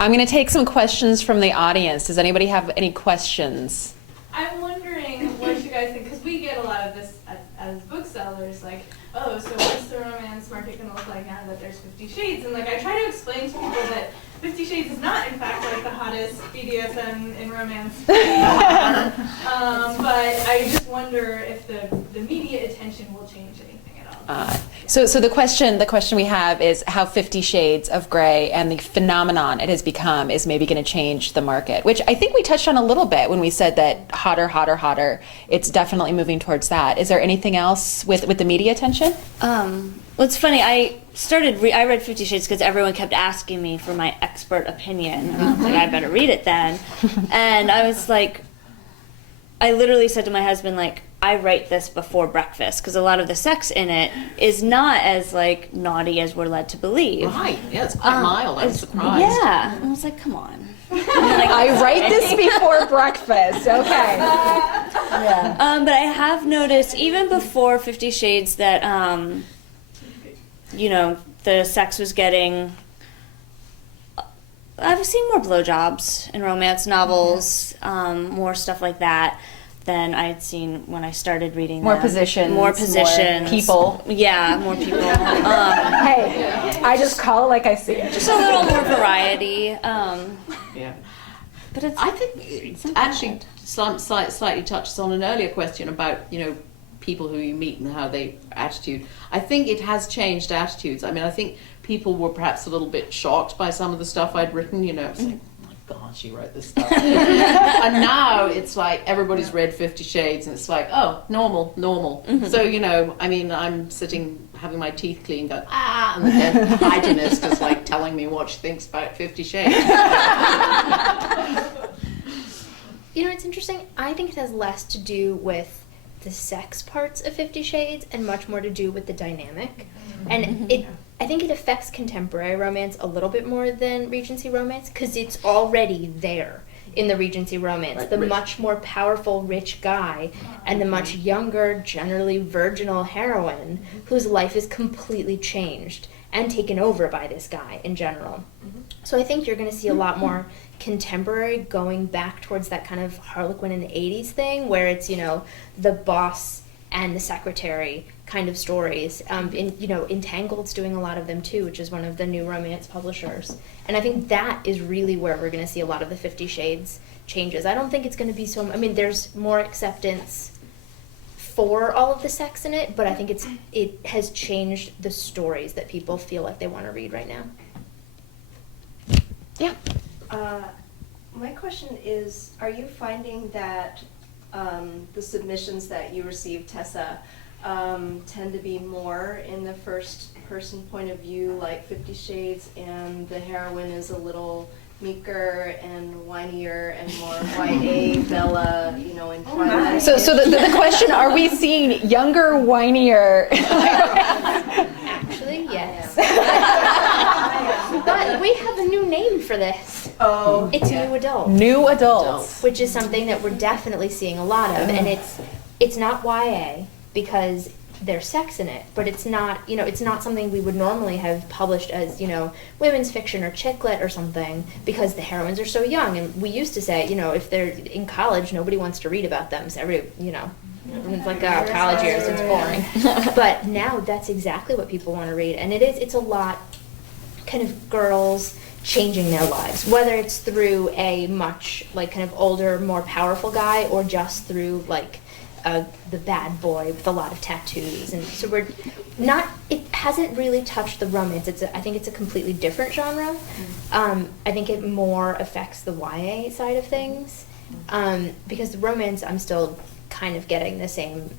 I'm going to take some questions from the audience. Does anybody have any questions? I'm wondering what you guys think, because we get a lot of this as booksellers, like, oh, so what's the romance market going to look like now that there's 50 Shades? And like, I try to explain to people that 50 Shades is not, in fact, like the hottest BDSM in romance. But I just wonder if the media attention will change anything at all. So the question we have is how 50 Shades of Grey and the phenomenon it has become is maybe going to change the market, which I think we touched on a little bit when we said that hotter. It's definitely moving towards that. Is there anything else with the media attention? Well, it's funny. I read 50 Shades because everyone kept asking me for my expert opinion, and I was like, I better read it then. And I was like, I literally said to my husband, like, I write this before breakfast because a lot of the sex in it is not as like naughty as we're led to believe. Right? Yeah, it's quite mild. I'm surprised. Yeah, I was like, come on. I write this before breakfast. Okay. Yeah. But I have noticed even before 50 Shades that the sex was getting. I've seen more blowjobs in romance novels, more stuff like that than I had seen when I started reading More them. positions. More people. Yeah, more people. Hey, I just call it like I see it. Just a little more variety. Yeah. But it's. I think it actually slightly touches on an earlier question about people who you meet and how they attitude. I think it has changed attitudes. I mean, I think people were perhaps a little bit shocked by some of the stuff I'd written. It's like, oh my God, she wrote this stuff. And now it's like everybody's read 50 Shades, and it's like, oh, normal. Mm-hmm. So I mean, I'm sitting having my teeth cleaned, going and the dead hygienist is like telling me what she thinks about 50 Shades. It's interesting. I think it has less to do with the sex parts of 50 Shades and much more to do with the dynamic. And I think it affects contemporary romance a little bit more than Regency romance because it's already there in the Regency romance. Right, the rich. much more powerful, rich guy and the much younger, generally virginal heroine whose life is completely changed and taken over by this guy in general. So I think you're going to see a lot more contemporary going back towards that kind of Harlequin in the 80s thing where it's, the boss and the secretary kind of stories. Entangled's doing a lot of them too, which is one of the new romance publishers. And I think that is really where we're going to see a lot of the 50 Shades changes. I don't think it's going to be there's more acceptance for all of the sex in it, but I think it has changed the stories that people feel like they want to read right now. Yeah. My question is, are you finding that the submissions that you receive, Tessa, tend to be more in the first person point of view, like 50 Shades, and the heroine is a little meeker and whinier and more YA Bella, in Twilight? So the question, are we seeing younger, whinier? Actually, yes. But we have a new name for this. Oh, It's new adult. New adults. Which is something that we're definitely seeing a lot of, and it's not YA because there's sex in it, but it's not something we would normally have published as women's fiction or chick lit or something because the heroines are so young, and we used to say if they're in college nobody wants to read about them, so everyone's like, oh, college years, it's boring. But now that's exactly what people want to read, and it's a lot kind of girls changing their lives, whether it's through a much kind of older, more powerful guy or just through the bad boy with a lot of tattoos. And so it hasn't really touched the romance. I think it's a completely different genre. I think it more affects the YA side of things because the romance I'm still kind of getting the same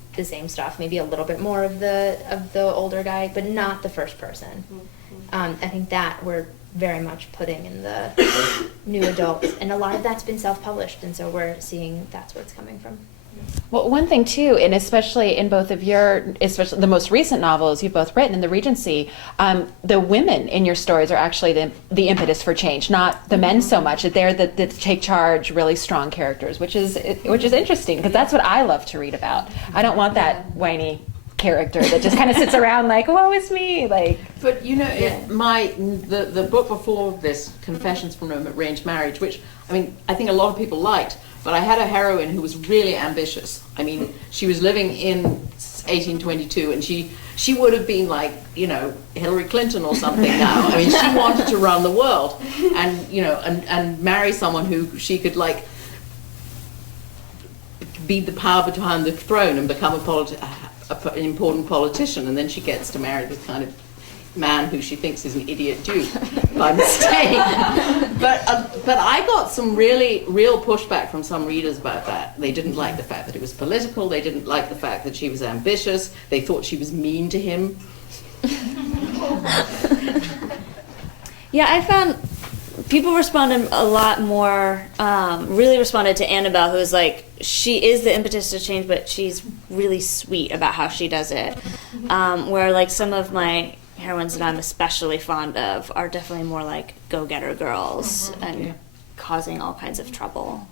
stuff, maybe a little bit more of the older guy, but not the first person. I think that we're very much putting in the new adults, and a lot of that's been self-published, and so we're seeing that's where it's coming from. Well, one thing too, and especially in both of especially the most recent novels you've both written in the Regency, the women in your stories are actually the impetus for change, not the men so much. They're the take charge, really strong characters, which is interesting because that's what I love to read about. I don't want that whiny character that just kind of sits around like, woe is me, like. But you know, the book before this, Confessions from an Arranged Marriage, which I think a lot of people liked, but I had a heroine who was really ambitious. I mean, she was living in 1822, and she would have been like, you know, Hillary Clinton or something now. I mean, she wanted to run the world, and you know, and marry someone who she could like be the power behind the throne and become an important politician, and then she gets to marry this kind of man who she thinks is an idiot duke by mistake. But I got some real pushback from some readers about that. They didn't like the fact that it was political. They didn't like the fact that she was ambitious. They thought she was mean to him. Yeah, I found people responded a lot more, really responded to Annabelle, who was like, she is the impetus to change, but she's really sweet about how she does it. Where like some of my heroines that I'm especially fond of are definitely more like go-getter girls and causing all kinds of trouble,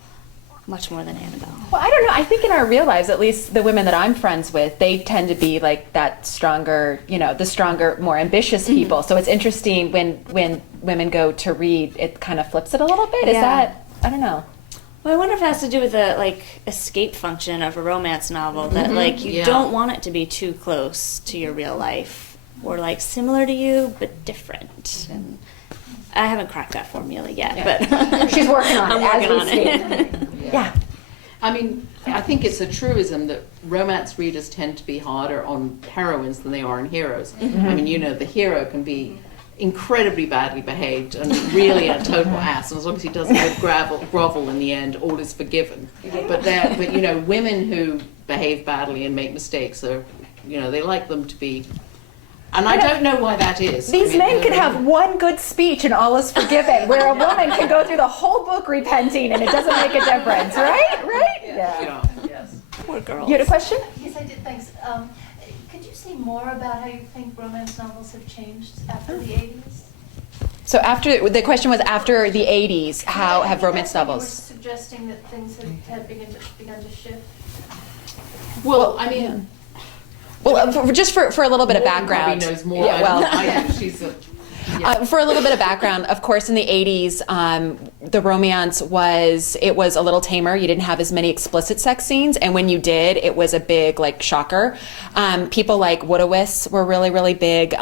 much more than Annabelle. Well, I don't know. I think in our real lives, at least the women that I'm friends with, they tend to be like that stronger, you know, the stronger, more ambitious people. So it's interesting when women go to read, it kind of flips it a little bit. Is that, I don't know. Well, I wonder if it has to do with the like escape function of a romance novel, that like you don't want it to be too close to your real life, or like similar to you but different. And I haven't cracked that formula yet, but She's working on it. I'm working as on we it. speak. Yeah. I mean, I think it's a truism that romance readers tend to be harder on heroines than they are on heroes. I mean, you know, the hero can be incredibly badly behaved and really a total ass, and as long as he doesn't grovel in the end, all is forgiven. But you know, women who behave badly and make mistakes are, you know, they like them to be. And I don't know why that is. These men can have one good speech and all is forgiven, where a woman can go through the whole book repenting and it doesn't make a difference, right? Right? Yeah. Yes. Poor girls. You had a question? Yes, I did, thanks. Could you say more about how you think romance novels have changed after the 80s? So after, the question was after the 80s, how have romance You were novels? suggesting that things had begun to shift. Well, I mean, Well, just for a little bit of Morgan background. probably knows more Yeah, well, than I do. She's a. Yeah. For a little bit of background, of course, in the 80s, the romance was a little tamer. You didn't have as many explicit sex scenes, and when you did, it was a big like shocker. People like Woodawis were really, really big.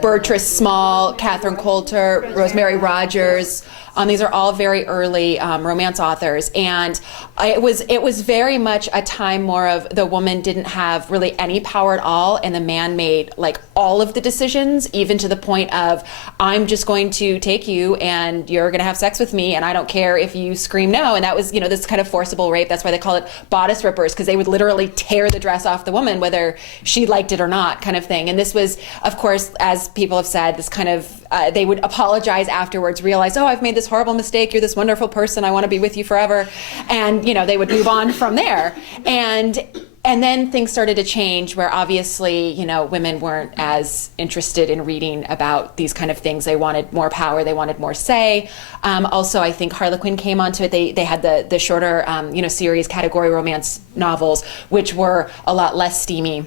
Bertrand Small, Catherine Coulter, Rosemary Rogers. These are all very early romance authors, and it was very much a time more of the woman didn't have really any power at all, and the man made like all of the decisions, even to the point of, I'm just going to take you and you're going to have sex with me, and I don't care if you scream no. And that was, you know, this kind of forcible rape. That's why they call it bodice rippers, because they would literally tear the dress off the woman whether she liked it or not, kind of thing. And this was, of course, as people have said, this kind of they would apologize afterwards, realize, oh, I've made this horrible mistake, you're this wonderful person, I want to be with you forever, and you know, they would move on from there. And then things started to change, where obviously, you know, women weren't as interested in reading about these kind of things. They wanted more power, they wanted more say. Also, I think Harlequin came onto it. They had the shorter you know, series category romance novels, which were a lot less steamy.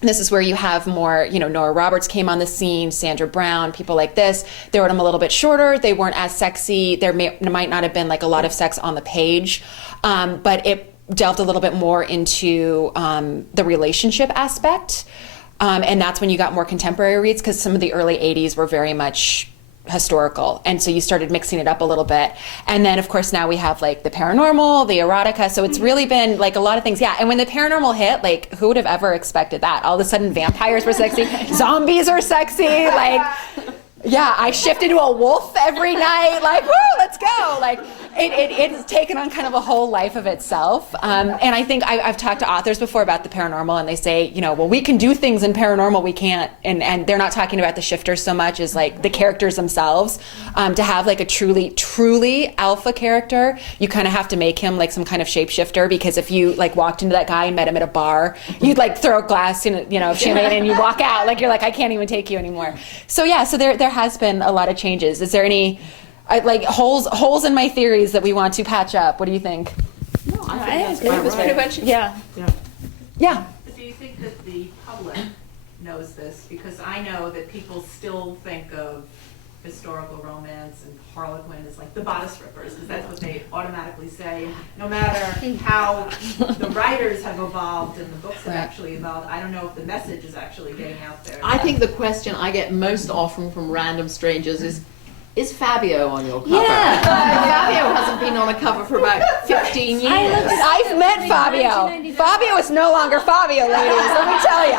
This is where you have more, you know, Nora Roberts came on the scene, Sandra Brown, people like this. They wrote them a little bit shorter. They weren't as sexy. There might not have been like a lot of sex on the page, but it delved a little bit more into the relationship aspect. And that's when you got more contemporary reads, because some of the early 80s were very much historical, and so you started mixing it up a little bit. And then of course now we have like the paranormal, the erotica, so it's really been like a lot of things. Yeah, and when the paranormal hit, like who would have ever expected that? All of a sudden vampires were sexy, zombies are sexy, like yeah, I shift into a wolf every night, like woo, let's go. Like it's taken on kind of a whole life of itself. And I think I've talked to authors before about the paranormal, and they say, you know, well, we can do things in paranormal we can't, and they're not talking about the shifters so much as like the characters themselves. To have like a truly alpha character, you kind of have to make him like some kind of shapeshifter, because if you like walked into that guy and met him at a bar, you'd like throw a glass in, you know, of champagne and you walk out, like you're like, I can't even take you anymore. So yeah, so there has been a lot of changes. Is there any like holes in my theories that we want to patch up? What do you think? No, I think it was pretty much, yeah. Yeah. knows this, because I know that people still think of historical romance and Harlequin as like the bodice rippers, because that's what they automatically say. No matter how the writers have evolved and the books have actually evolved, I don't know if the message is actually getting out there. I think the question I get most often from random strangers is Fabio on your cover? Yeah. Fabio hasn't been on a cover for about 15 years. I've met Fabio. Fabio is no longer Fabio, ladies, let me tell you.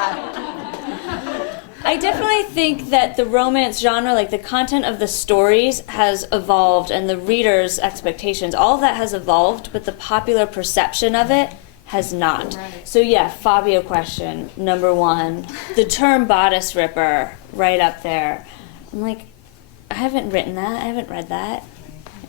I definitely think that the romance genre, like the content of the stories, has evolved, and the reader's expectations, all of that has evolved, but the popular perception of it has not. So yeah, Fabio question, number one. The term bodice ripper, right up there. I'm like, I haven't written that, I haven't read that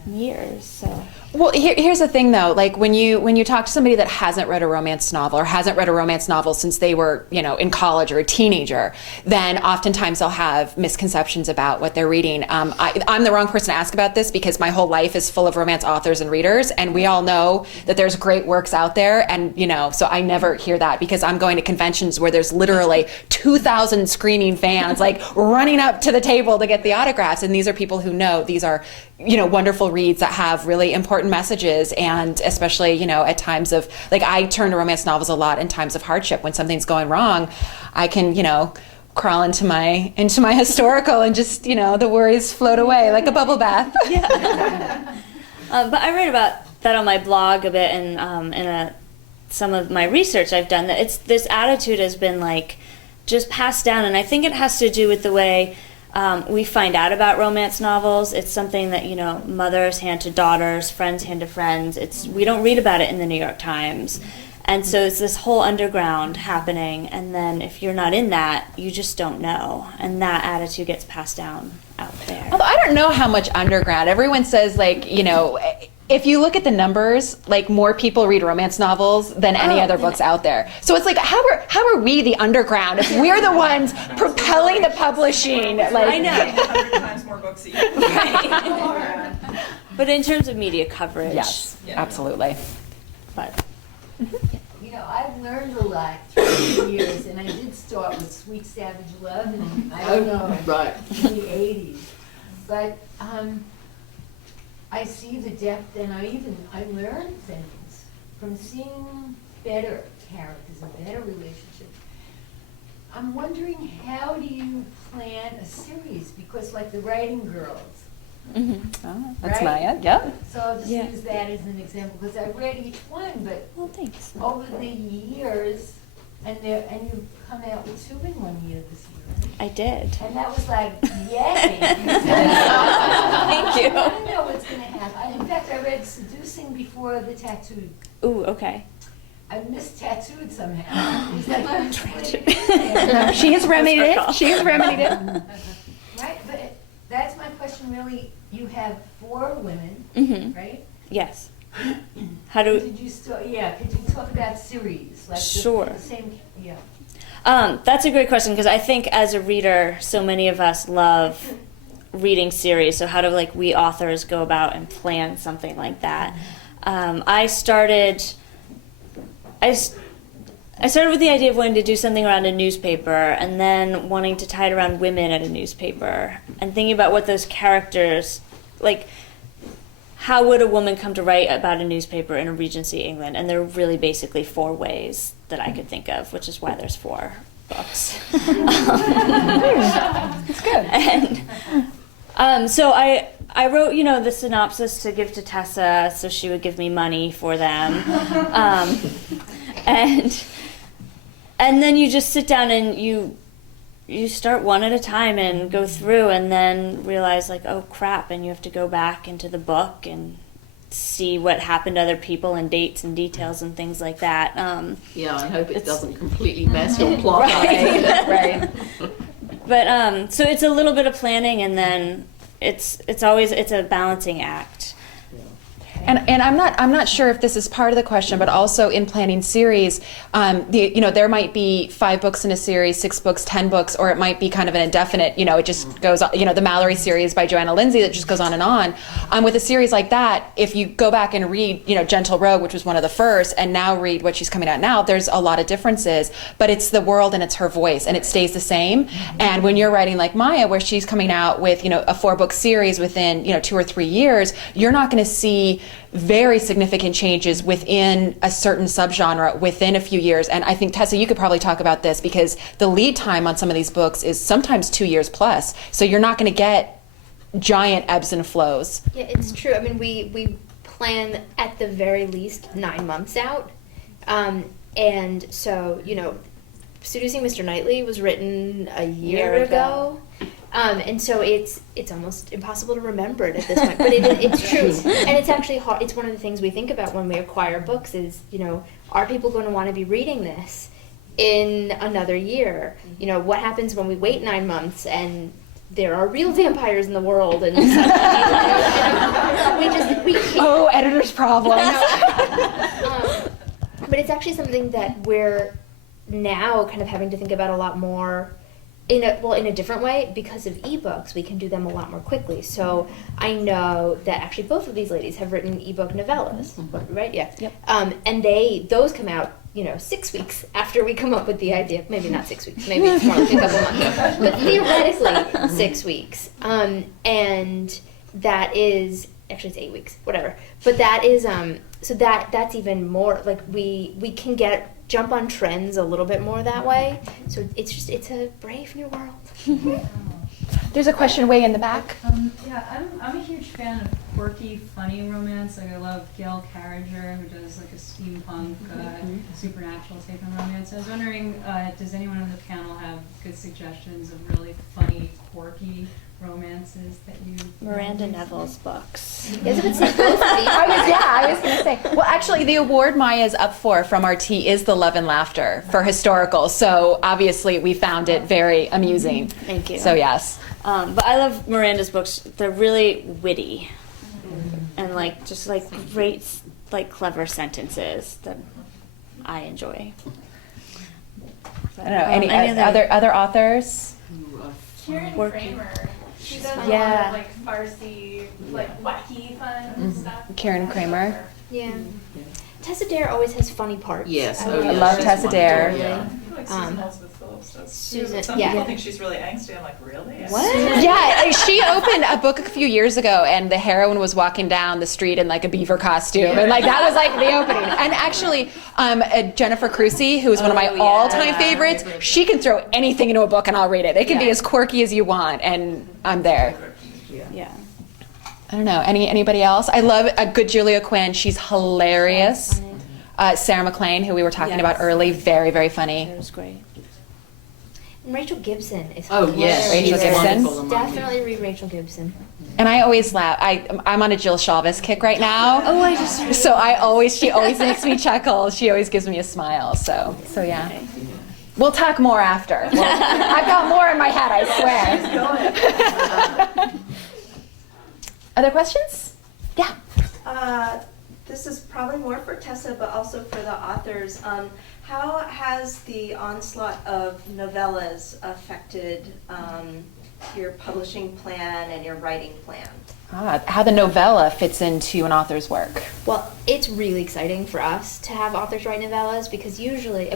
in years, so. Well, here's the thing, though. Like when you talk to somebody that hasn't read a romance novel or hasn't read a romance novel since they were, in college or a teenager, then oftentimes they'll have misconceptions about what they're reading. I'm the wrong person to ask about this because my whole life is full of romance authors and readers, and we all know that there's great works out there, and so I never hear that because I'm going to conventions where there's literally 2,000 screaming fans like running up to the table to get the autographs, and these are people who know these are wonderful reads that have really important messages, and especially at times of, like, I turn to romance novels a lot in times of hardship. When something's going wrong, I can crawl into my historical and just the worries float away like a bubble bath. But I write about that on my blog a bit, and in some of my research I've done, that this attitude has been like just passed down, and I think it has to do with the way we find out about romance novels. It's something that mothers hand to daughters, friends hand to friends. We don't read about it in the New York Times, and so it's this whole underground happening. And then if you're not in that, you just don't know, and that attitude gets passed down out there. Although I don't know how much underground. Everyone says if you look at the numbers, like more people read romance novels than any other books out there. So it's like, how are we the underground if we're the ones propelling the publishing? Like, I know. 100 times more books a year. Right. But in terms of media coverage, yes, absolutely. But I've learned a lot through the years, and I did start with Sweet Savage Love, and I don't know, Right. in the 80s. But I see the depth, and I learn things from seeing better characters and better relationships. I'm wondering, how do you plan a series? Because like the Writing Girls, Oh, that's Right? Maya. Yep. so I'll just Yeah. use that as an example, because I read each one, but well, thanks. over the years, and you've come out with 2 in 1 year this year, right? I did. And that was like, yay! Thank you. I don't know what's going to happen. In fact, I read Seducing Before the Tattooed. Ooh, okay. I missed Tattooed somehow. It was like, She has remedied it. She has remedied it. right? But that's my question, really. You have 4 women, Mm-hmm. right? Yes. How do? Could you could you talk about series? Like Sure. The same, yeah. That's a great question, because I think as a reader, so many of us love reading series. So how do we authors go about and plan something like that? I started with the idea of wanting to do something around a newspaper, and then wanting to tie it around women at a newspaper, and thinking about what those characters, like, how would a woman come to write about a newspaper in a Regency England? And there are really basically 4 ways that I could think of, which is why there's 4 books. It's good. And so I wrote, the synopsis to give to Tessa, so she would give me money for them. And then you just sit down and you start one at a time and go through, and then realize, like, oh crap, and you have to go back into the book and see what happened to other people and dates and details and things like that. Yeah, I hope it doesn't completely mess your plot up. Right. But so it's a little bit of planning, and then it's always a balancing act. And I'm not sure if this is part of the question, but also in planning series, there might be 5 books in a series, 6 books, 10 books, or it might be kind of an indefinite. It just goes on. The Mallory series by Joanna Lindsay that just goes on and on. With a series like that, if you go back and read, Gentle Rogue, which was one of the first, and now read what she's coming out now, there's a lot of differences. But it's the world and it's her voice, and it stays the same. And when you're writing like Maya, where she's coming out with a 4-book series within 2 or 3 years, you're not going to see very significant changes within a certain subgenre within a few years. And I think, Tessa, you could probably talk about this because the lead time on some of these books is sometimes 2 years plus. So you're not going to get giant ebbs and flows. Yeah, it's true. I mean, we plan at the very least 9 months out. And so, Seducing Mr. Knightley was written a year ago. And so it's almost impossible to remember it at this point, but it's true. And it's actually hard. It's one of the things we think about when we acquire books is, are people going to want to be reading this in another year? What happens when we wait 9 months and there are real vampires in the world and we can't. Editor's problems. But it's actually something that we're now kind of having to think about a lot more in a different way. Because of ebooks, we can do them a lot more quickly. So I know that actually both of these ladies have written ebook novellas, right? Yeah. Yep. And those come out, 6 weeks after we come up with the idea. Maybe not 6 weeks. Maybe it's more like a couple months. But theoretically, 6 weeks. And that is actually it's 8 weeks, whatever. But that is so that's even more like we can jump on trends a little bit more that way. So it's a brave new world. There's a question way in the back. I'm a huge fan of quirky, funny romance. Like I love Gail Carriger, who does like a steampunk, supernatural take on romance. I was wondering, does anyone on the panel have good suggestions of really funny, quirky romances that you? Miranda Neville's books. I was going to say. Well, actually, the award Maya's up for from RT is the Love and Laughter for historical. So obviously, we found it very amusing. Thank you. So yes. But I love Miranda's books. They're really witty and just great, clever sentences that I enjoy. I don't know. Any other authors? Karen Kramer. She does a lot of Farsi, wacky fun stuff. Karen Kramer. Yeah. Tessa Dare always has funny parts. Yes, I love Tessa Dare. I feel like Susan Elizabeth Phillips does. Susan, Some people think she's really angsty. I'm like, really? What? Yeah, she opened a book a few years ago, and the heroine was walking down the street in a beaver costume, and that was the opening. And actually, Jennifer Crucy, who is one of my all-time favorites, she can throw anything into a book, and I'll read it. It can be as quirky as you want, and I'm there. Yeah. I don't know. Anybody else? I love a good Julia Quinn. She's hilarious. Sarah McLean, who we were talking about early, very, very funny. It was great. And Rachel Gibson is Oh yes, Rachel she's Gibson. wonderful. Definitely read Rachel Gibson. And I always laugh. I'm on a Jill Chalvis kick right now. Oh, I just. So she always makes me chuckle. She always gives me a smile. So yeah. We'll talk more after. I've got more in my head, I swear. Other questions? Yeah. This is probably more for Tessa, but also for the authors. How has the onslaught of novellas affected your publishing plan and your writing plan? How the novella fits into an author's work. Well, it's really exciting for us to have authors write novellas because usually,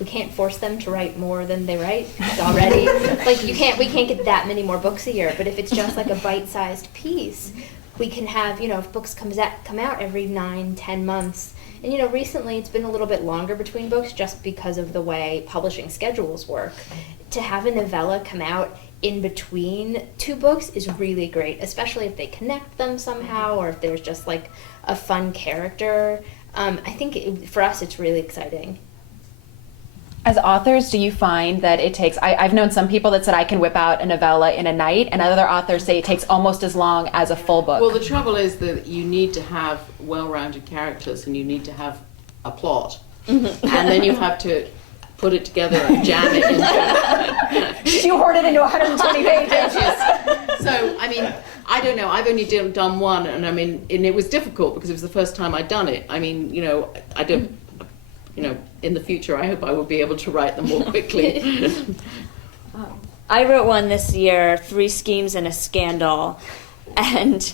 we can't force them to write more than they write already. We can't get that many more books a year. But if it's just a bite-sized piece, we can have, if books come out every 9-10 months. And recently it's been a little bit longer between books just because of the way publishing schedules work. To have a novella come out in between 2 books is really great, especially if they connect them somehow or if there's just a fun character. I think for us it's really exciting. As authors, do you find that it takes, I've known some people that said I can whip out a novella in a night, and other authors say it takes almost as long as a full book. Well, the trouble is that you need to have well-rounded characters and you need to have a plot. And then you have to put it together and jam it into shoehorn it into 120 pages. So, I mean, I don't know. I've only done one, and I mean, and it was difficult because it was the first time I'd done it. I mean, you know, I don't, you know, in the future, I hope I will be able to write them more quickly. I wrote one this year, 3 Schemes and a Scandal, and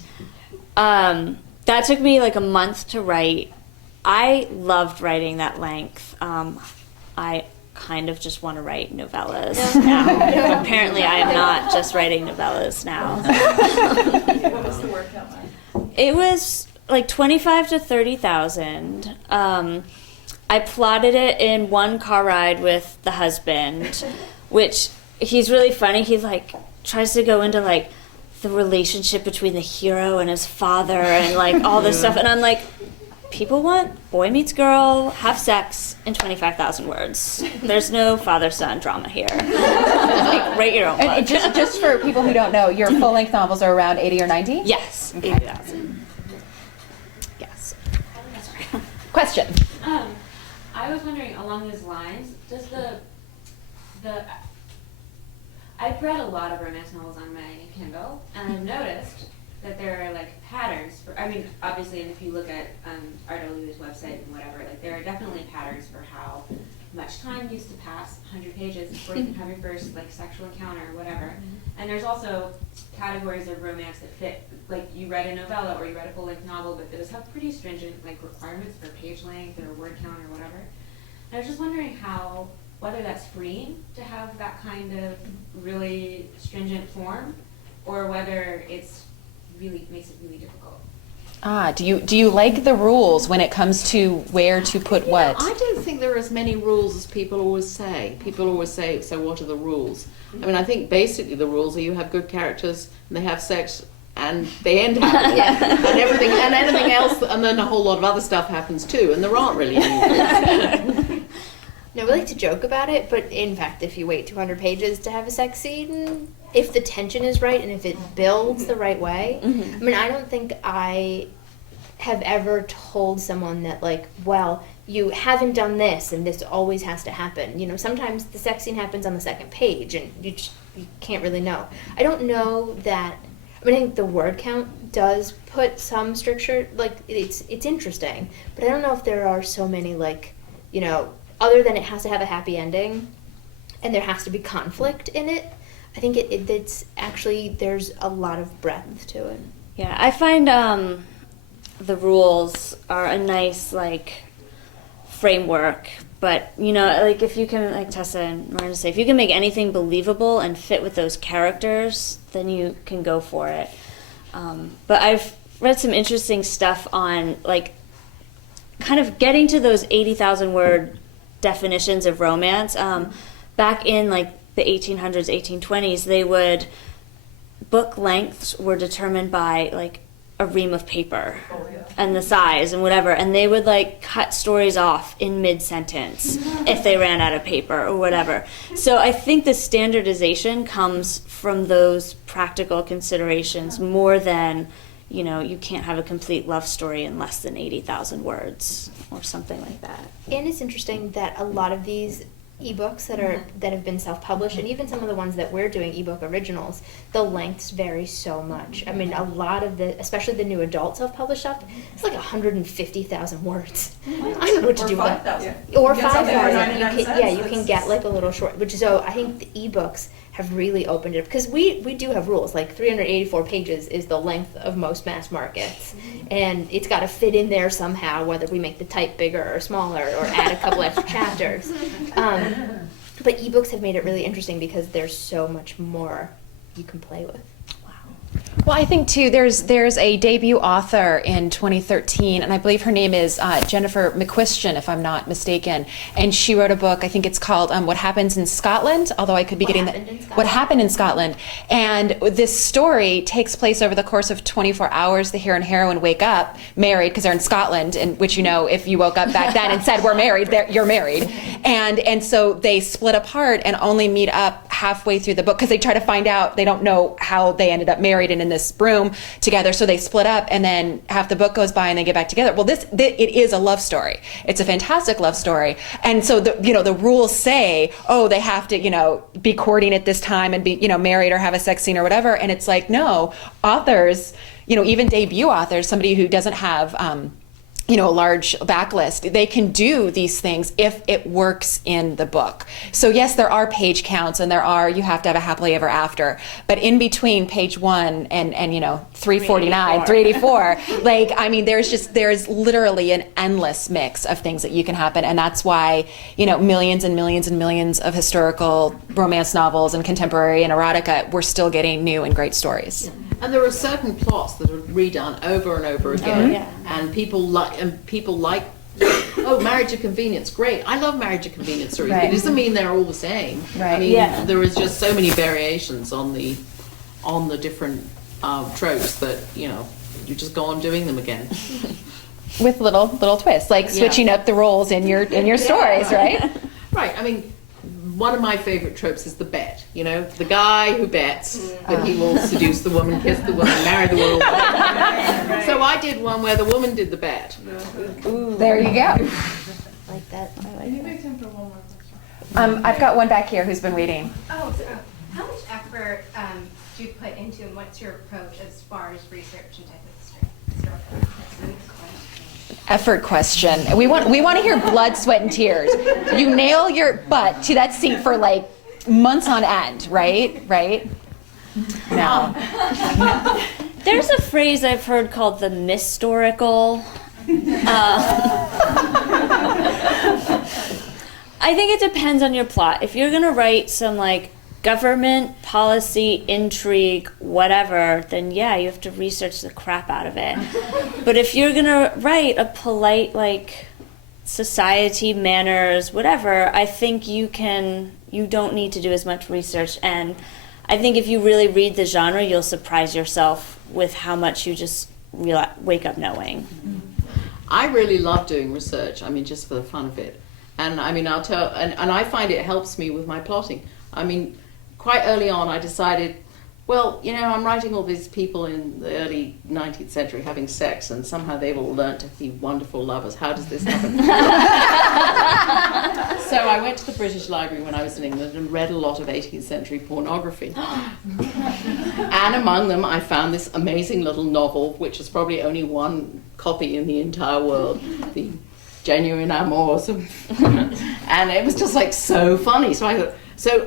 that took me like a month to write. I loved writing that length. I kind of just want to write novellas now. Apparently, I am not just writing novellas now. What was the word count like? It was like 25 to 30,000. I plotted it in one car ride with the husband, which he's really funny. He like tries to go into like the relationship between the hero and his father and like all this stuff, and I'm like, people want boy meets girl, have sex in 25,000 words. There's no father-son drama here. Like, write your own book. And just for people who don't know, your full-length novels are around 80 or 90? Yes, 80,000. Yes. Question. I was wondering along those lines, does the I've read a lot of romance novels on my Kindle, and I've noticed that there are like patterns for, I mean, obviously, and if you look at Rodale's website and whatever, like there are definitely patterns for how much time used to pass 100 pages before you can have your first like sexual encounter or whatever. And there's also categories of romance that fit, like you read a novella or you read a full-length novel, but those have pretty stringent like requirements for page length or word count or whatever. And I was just wondering whether that's freeing to have that kind of really stringent form, or whether it's really makes it really difficult. Do you like the rules when it comes to where to put what? I don't think there are as many rules as people always say. People always say, so what are the rules? I mean, I think basically the rules are you have good characters and they have sex and they end happily. And everything and anything else, and then a whole lot of other stuff happens too, and there aren't really any rules. No, we like to joke about it, but in fact, if you wait 200 pages to have a sex scene, if the tension is right and if it builds the right way, I mean, I don't think I have ever told someone that, like, well, you haven't done this and this always has to happen. You know, sometimes the sex scene happens on the second page and you can't really know. I don't know that, I mean, I think the word count does put some stricture, like, it's interesting, but I don't know if there are so many, like, you know, other than it has to have a happy ending and there has to be conflict in it. I think it's actually, there's a lot of breadth to it. Yeah, I find the rules are a nice, like, framework, but, you know, like, if you can, like Tessa and Miranda say, if you can make anything believable and fit with those characters, then you can go for it. But I've read some interesting stuff on, like, kind of getting to those 80,000 word definitions of romance. Back in, like, the 1800s, 1820s, book lengths were determined by, like, a ream of paper and the size and whatever, and they would, like, cut stories off in mid-sentence if they ran out of paper or whatever. So I think the standardization comes from those practical considerations more than, you know, you can't have a complete love story in less than 80,000 words or something like that. And it's interesting that a lot of these ebooks that have been self-published, and even some of the ones that we're doing ebook originals, the lengths vary so much. I mean, a lot of especially the new adult self-published stuff, it's like 150,000 words. I don't know what to do with that. Or 5,000. You can get like a little short. So I think the ebooks have really opened it up, because we do have rules. Like 384 pages is the length of most mass markets, and it's got to fit in there somehow, whether we make the type bigger or smaller or add a couple extra chapters. But ebooks have made it really interesting because there's so much more you can play with. Well, I think too, there's a debut author in 2013, and I believe her name is Jennifer McQuistion, if I'm not mistaken. And she wrote a book, I think it's called What Happens in Scotland, although I could be getting What Happened in Scotland. And this story takes place over the course of 24 hours. The hero and heroine wake up married because they're in Scotland, and which, you know, if you woke up back then and said we're married, you're married. And so they split apart and only meet up halfway through the book because they try to find out, they don't know how they ended up married and in this this room together. So they split up, and then half the book goes by and they get back together. Well, it is a love story. It's a fantastic love story. And so the rules say, oh, they have to, be courting at this time and be, married or have a sex scene or whatever. And it's like, no, authors, even debut authors, somebody who doesn't have, a large backlist, they can do these things if it works in the book. So yes, there are page counts, and you have to have a happily ever after, but in between page 1 and 349, 384, there's literally an endless mix of things that you can happen. And that's why, millions and millions and millions of historical romance novels and contemporary and erotica, we're still getting new and great stories. And there are certain plots that are redone over and over again, and people like Marriage of Convenience, great. I love Marriage of Convenience stories, but it doesn't mean they're all the same. Right. I mean, there is just so many variations on the different tropes that you just go on doing them again. With little twists, like switching up the roles in your stories, right? Right. I mean, one of my favorite tropes is the bet. The guy who bets that he will seduce the woman, kiss the woman, marry the woman. So I did one where the woman did the bet. Ooh, there you go. Like that. Can you make time for one more question? I've got one back here who's been waiting. Oh, so how much effort do you put into, and what's your approach as far as research and type of history? Effort question. We want to hear blood, sweat, and tears. You nail your butt to that seat for like months on end, right? No. There's a phrase I've heard called the mistorical. I think it depends on your plot. If you're gonna write some like government policy intrigue whatever, then you have to research the crap out of it. But if you're gonna write a polite like society, manners, whatever, I think you don't need to do as much research. And I think if you really read the genre, you'll surprise yourself with how much you just wake up knowing. I really love doing research, just for the fun of it. And I'll tell, and I find it helps me with my plotting. Quite early on I decided, I'm writing all these people in the early 19th century having sex, and somehow they've all learnt to be wonderful lovers. How does this happen? So I went to the British Library when I was in England and read a lot of 18th century pornography. And among them I found this amazing little novel, which was probably only one copy in the entire world, the Genuine Amours. And it was just like so funny. So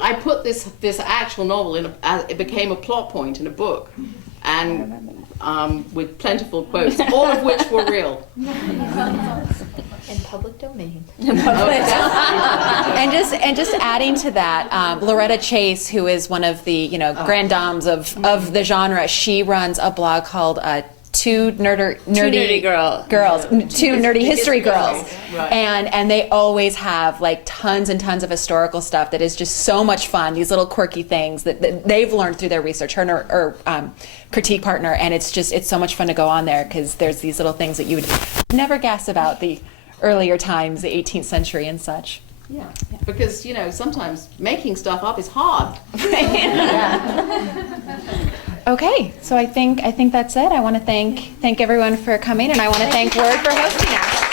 I put this actual novel it became a plot point in a book, and with plentiful quotes, all of which were real. In public domain. And just adding to that, Loretta Chase, who is one of the grand dames of the genre, she runs a blog called Two nerdy history girls. Right. And they always have like tons and tons of historical stuff that is just so much fun, these little quirky things that they've learned through their research, her and her critique partner, and it's so much fun to go on there because there's these little things that you would never guess about the earlier times, the 18th century and such. Yeah. Because sometimes making stuff up is hard. Okay, so I think that's it. I want to thank everyone for coming, and I want to thank Word for hosting us.